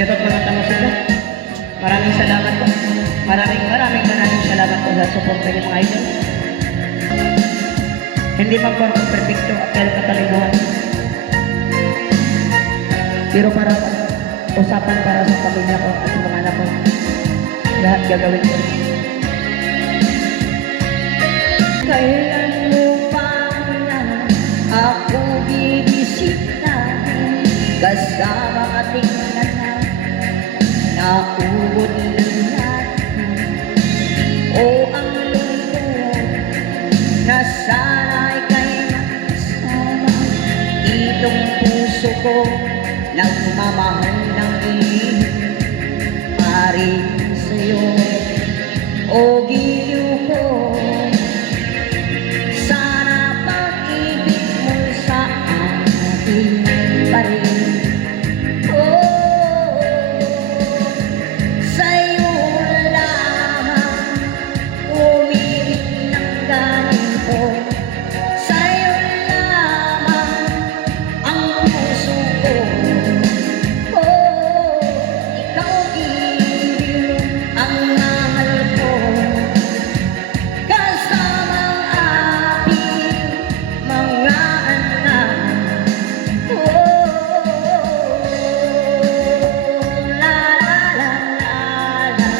Shoutout mga tamusika. Maraming salamat po. Maraming salamat po sa suporta niyo mga idol. Hindi man po ako perfecto at kaya katalinuhan. Pero para usapan para sa pamilya ko at mga anak ko. Lahat gagawin ko. Kailan mo pa na ako bibisitahin kasama ating lahat na ubod ng natin o ang lungkot na sana'y kay makasama itong puso ko nagmamahal ng ilig pari sa'yo o giliw ko. Sana pag-ibig mo sa akin pa rin. Oh, sa'yo lamang umiling ng ganito. Sa'yo lamang ang puso ko. Oh, ikaw giliw ang mahal ko. Kasamang ating mga anak. Oh, la la la la la.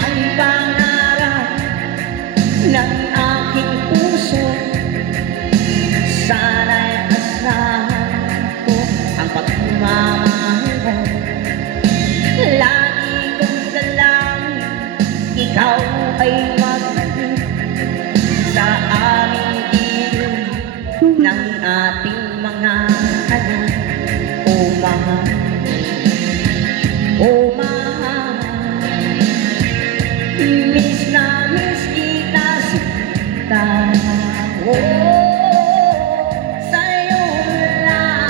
Ang pangarap ng aking puso, sana'y asahan ko ang pagmamahal. Lagi kong dalangin, ikaw ay magaling sa aming ilog ng ating mga anak. O mahal, o mahal, miss na miss kita sinta. Oh, sa'yo lamang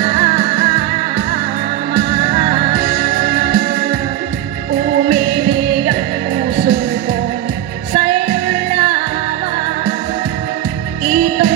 umilig ang puso ko. Sa'yo lamang ito